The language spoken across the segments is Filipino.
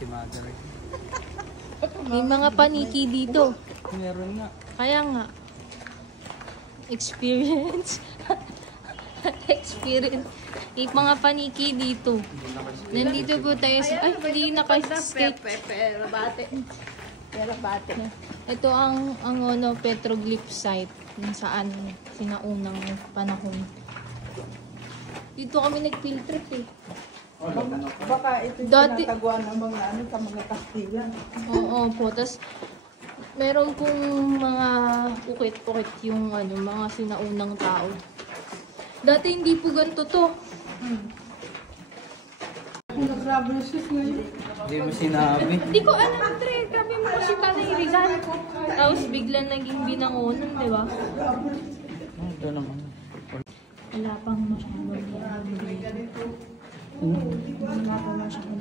si Mother. May mga paniki dito. Meron nga. Kaya nga. Experience. Experience. May mga paniki dito. Nandito po tayo sa... Ay, hindi naka-stick. Pero bate. Ito ang ano, petroglyph site kung saan sinaunang panahon. Dito kami nag-field trip eh. Baka ito yung Dati- tinataguan ng mga ano sa mga Kastila. Oo po. Tapos, meron pong mga ukit-ukit yung ano, mga sinaunang tao. Dati hindi po ganito to. Grabe na shoes ngayon. Hindi mo sinabi. Hindi ko alam, Tre. Kami mo si Tanay Rizal. Tapos biglang naging binangonan, di ba? Ito naman. Wala pang masyadong wala pang masyadong.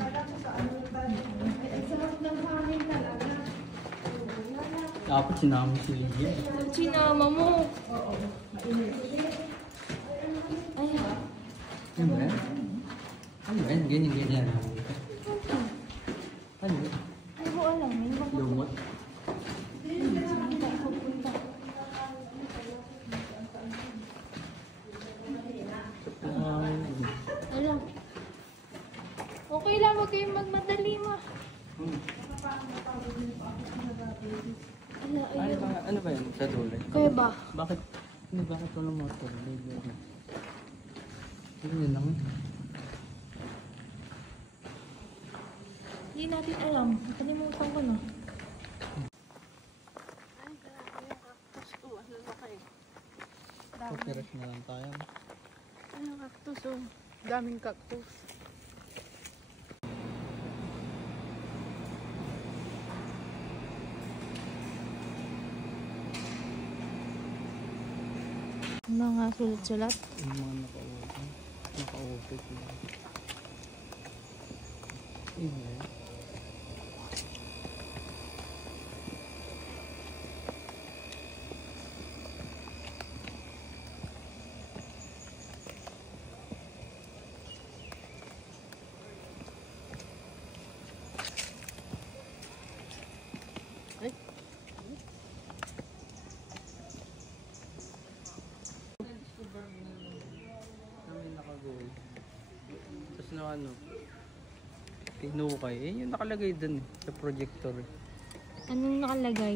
Dapat sinama si Lydia. Sinama mo. Ay, Ano ba yan? Ano ba yan? Ganyan. Ano ba? hindi ko alam. May mga Lumot? saan tayo pupunta. Alam. Okay lang, huwag kayong magmadali ma. Ala, ayun. Ano ba yan? Sa dulo? Kaya ba? Bakit walang motor? Yun lang. Hindi natin alam. Nakalimutan ko na. Papiras na lang tayo. Ano cactus oh. Daming cactus. Mga sulat-sulat. Yung mga naka-upit na. Iya. Kami nakagol. Tapos na ano, tinukay. Yung nakalagay dun sa projector. Anong nakalagay?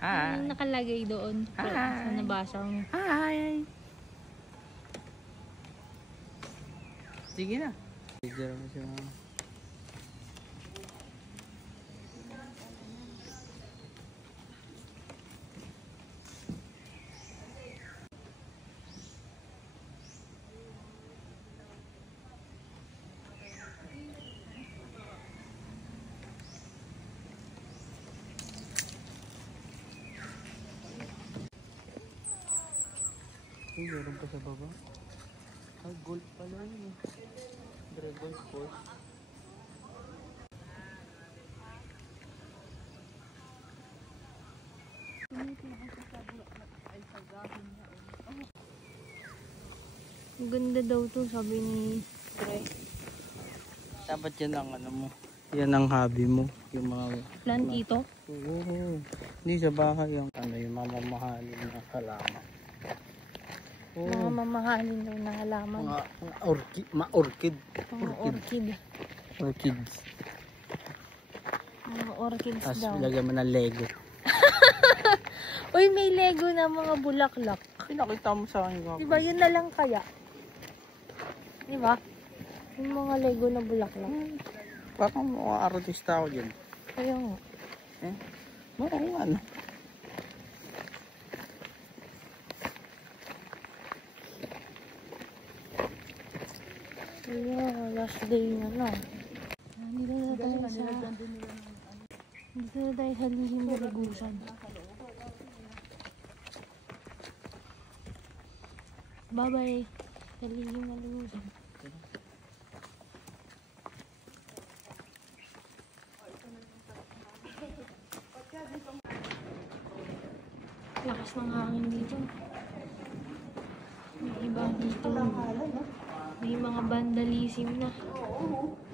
Hi! Anong nakalagay doon? Hi. Sa nabasa mo? Hi! Sige na. Picture mo siya. Ay, meron pa sa baba. Ah, gold pala yun eh. Dragon Force. Ang ganda daw to, sabi ni Tre. Dapat yan ang ano mo. Yan ang hobby mo. Yung mga... Plantito? Oo. Hindi sa bahay yung ano, yung mamahalin na halaman. Mga mamahalin daw na halaman. Mga orchid. Orchid. Mga orchid. Orchids. Mga orchids Tapos daw. lagyan mo ng Lego. Uy, may Lego na mga bulaklak. Pinakita mo sa akin. Diba, yun na lang kaya? Diba? Yung mga Lego na bulaklak. Parang mga artista ako dyan. Kaya nga. Eh? Oo, ano. Kaya, last day na na. Dito na tayo sa... Dito na tayo sa lihim na ligusan. Bye-bye. Sa lihim na ligusan. Lakas ng hangin dito. May iba dito. May mga vandalism na. Oo.